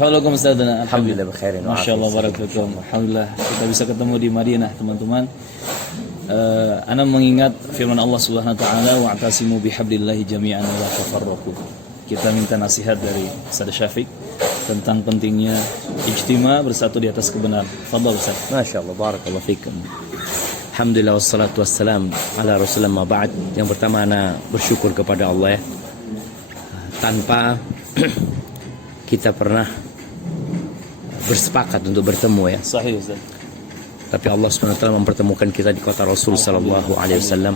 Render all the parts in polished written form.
Assalamualaikum Ustaz. Alhamdulillah berkhairin. Masya Allah, barakallahu. Alhamdulillah kita bisa ketemu di Madinah, teman-teman. Ana mengingat firman Allah Subhanahu wa taala, wa'tasimu bihablillahi jami'an wa la tafarraqu. Kita minta nasihat dari Ustaz Syafiq tentang pentingnya ijtima, bersatu di atas kebenaran. Fadhal Ustaz. Masya Allah, barakallahu fikum. Alhamdulillah wassalatu wassalam ala Rasulillah ma ba'd. Yang pertama ana bersyukur kepada Allah ya. Tanpa kita pernah bersepakat untuk bertemu ya. Sahih Ustaz. Tapi Allah SWT mempertemukan kita di kota Rasul sallallahu alaihi wasallam.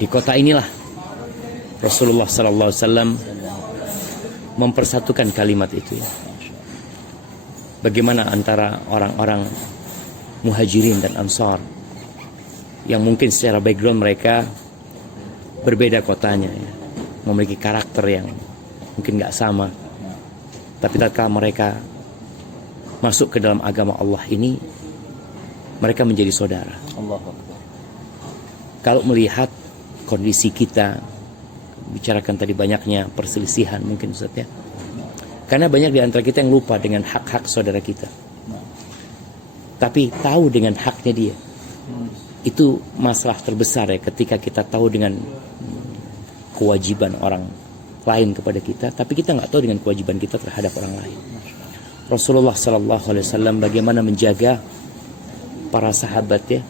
Di kota inilah Rasulullah sallallahu alaihi wasallam mempersatukan kalimat itu ya. Bagaimana antara orang-orang Muhajirin dan Ansar yang mungkin secara background mereka berbeda kotanya ya. Memiliki karakter yang mungkin gak sama. Tapi tatkala mereka masuk ke dalam agama Allah ini, mereka menjadi saudara. Allahu Akbar. Kalau melihat kondisi kita, bicarakan tadi banyaknya perselisihan mungkin Ustaz ya. Karena banyak di antara kita yang lupa dengan hak-hak saudara kita. Tapi tahu dengan haknya dia. Itu masalah terbesar ya, ketika kita tahu dengan kewajiban orang lain kepada kita, tapi kita nggak tahu dengan kewajiban kita terhadap orang lain. Rasulullah sallallahu alaihi wasallam bagaimana menjaga para sahabat ya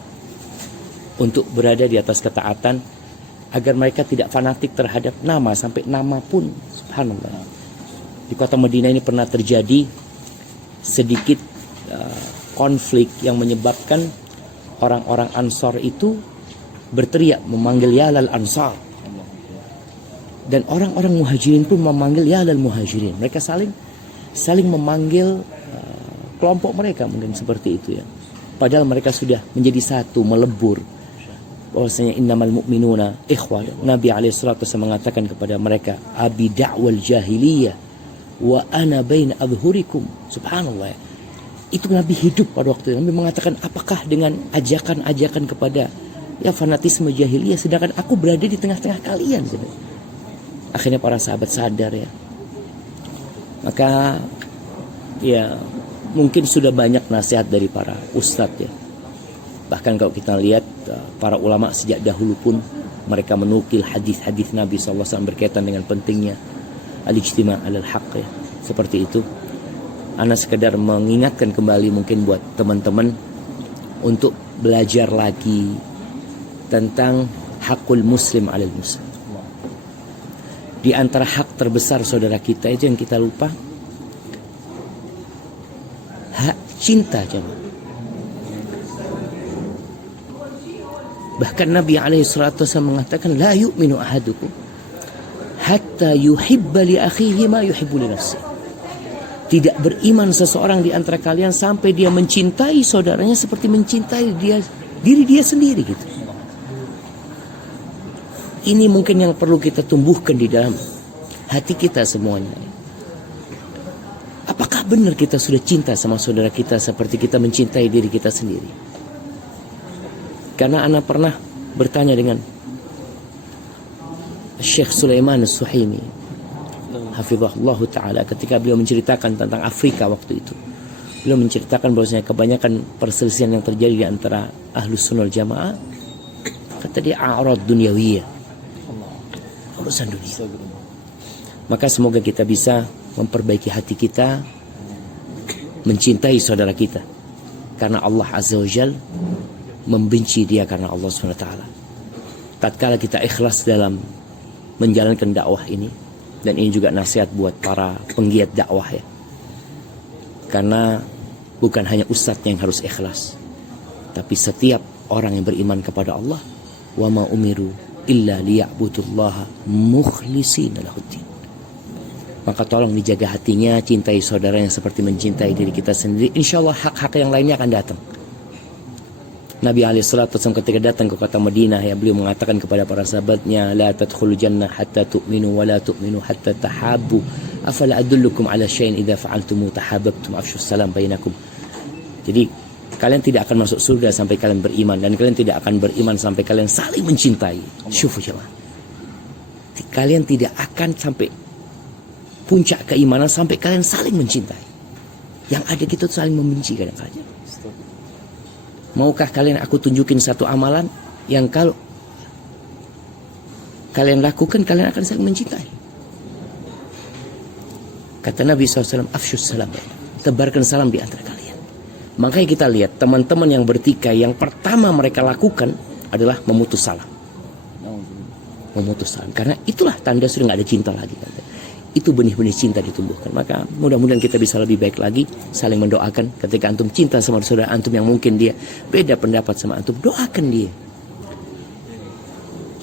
untuk berada di atas ketaatan agar mereka tidak fanatik terhadap nama, sampai nama pun subhanallah. Di kota Madinah ini pernah terjadi sedikit konflik yang menyebabkan orang-orang Ansar itu berteriak memanggil ya lal Ansar, dan orang-orang Muhajirin pun memanggil ya lal Muhajirin. Mereka saling memanggil kelompok mereka mungkin seperti itu ya. Padahal mereka sudah menjadi satu, melebur. Bahwasanya innamal mu'minuna ikhwah. Nabi alaihissalatu mengatakan kepada mereka, abi da'wal jahiliyah wa ana baina adhurikum. Subhanallah ya. Itu Nabi hidup pada waktu itu. Nabi mengatakan, apakah dengan ajakan-ajakan kepada ya fanatisme jahiliyah, sedangkan aku berada di tengah-tengah kalian. Akhirnya para sahabat sadar ya. Maka ya mungkin sudah banyak nasihat dari para ustadz ya. Bahkan kalau kita lihat para ulama sejak dahulu pun mereka menukil hadis-hadis Nabi SAW berkaitan dengan pentingnya al-ijtima' alal haqq ya. Seperti itu. Ana sekedar mengingatkan kembali mungkin buat teman-teman untuk belajar lagi tentang hakul muslim alal muslim. Di antara hak terbesar saudara kita itu yang kita lupa, hak cinta jemaah. Bahkan Nabi alaihissalatu mengatakan, la yu'minu ahadukum hatta yuhibba li akhihi ma yuhibbu li nafsihi. Tidak beriman seseorang di antara kalian sampai dia mencintai saudaranya seperti mencintai diri dia sendiri gitu. Ini mungkin yang perlu kita tumbuhkan di dalam hati kita semuanya. Apakah benar kita sudah cinta sama saudara kita seperti kita mencintai diri kita sendiri? Karena ana pernah bertanya dengan Syekh Sulaiman As-Suhaimi hafizahullah ta'ala ketika beliau menceritakan tentang Afrika waktu itu. Beliau menceritakan bahwasanya kebanyakan perselisihan yang terjadi di antara Ahlus Sunnah wal Jamaah, kata dia, a'rad dunyawiyah, urusan dunia. Maka semoga kita bisa memperbaiki hati kita, mencintai saudara kita, karena Allah Azza wa Jal membenci dia karena Allah SWT. Tatkala kita ikhlas dalam menjalankan dakwah ini, dan ini juga nasihat buat para penggiat dakwah ya, karena bukan hanya ustadz yang harus ikhlas, tapi setiap orang yang beriman kepada Allah, wa ma umiru illa liya'budullaha mukhlishina lahuddin. Maka tolong dijaga hatinya, cintai saudara yang seperti mencintai diri kita sendiri. Insya Allah hak-hak yang lainnya akan datang. Nabi alaihissalatu ketika datang ke kota Madinah ya, beliau mengatakan kepada para sahabatnya, la tadkhulul jannah hatta tu'minu wa la tu'minu hatta tahabbu. Afala adullukum ala syai'in idza fa'altum tahabbtum afshus salam bainakum. Jadi kalian tidak akan masuk surga sampai kalian beriman, dan kalian tidak akan beriman sampai kalian saling mencintai. Syufu jemaah. Kalian tidak akan sampai puncak keimanan sampai kalian saling mencintai. Yang ada kita tuh saling membenci kadang-kadang. Maukah kalian aku tunjukin satu amalan yang kalau kalian lakukan kalian akan saling mencintai? Kata Nabi SAW, afsyus salam, tebarkan salam di antara kalian. Makanya kita lihat teman-teman yang bertikai, yang pertama mereka lakukan adalah memutus salam. Memutus salam, karena itulah tanda sudah nggak ada cinta lagi. Itu benih-benih cinta ditumbuhkan. Maka mudah-mudahan kita bisa lebih baik lagi, saling mendoakan. Ketika antum cinta sama saudara antum yang mungkin dia beda pendapat sama antum, doakan dia.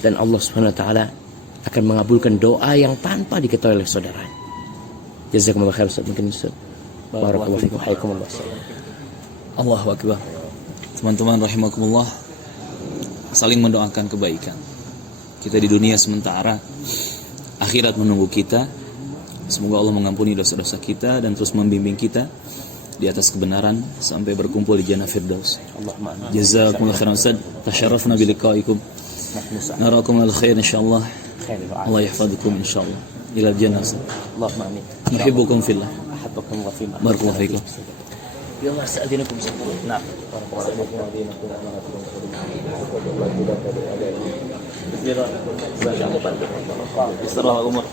Dan Allah Subhanahu wa taala akan mengabulkan doa yang tanpa diketahui oleh saudara. Jazakumullah khair Ustaz. Mungkin Ustaz. Barakallahu fikum. Hayakumullah. Allahu akbar. Teman-teman rahimakumullah, saling mendoakan kebaikan. Kita di dunia sementara, akhirat menunggu kita. Semoga Allah mengampuni dosa-dosa kita dan terus membimbing kita di atas kebenaran sampai berkumpul di Jannah Firdaus. Jazakumullah khairan Ustaz. Tasyarrafna bi liqaikum. Narakum al khair insyaallah. Allah yahfazukum insyaallah. Ila jannah. Allahumma amin. Nuhibbukum fillah. Ahabbakum wa fillah. Barakallahu fikum. Ya Allah, sa'adinakum. Nah. Istirahat umur.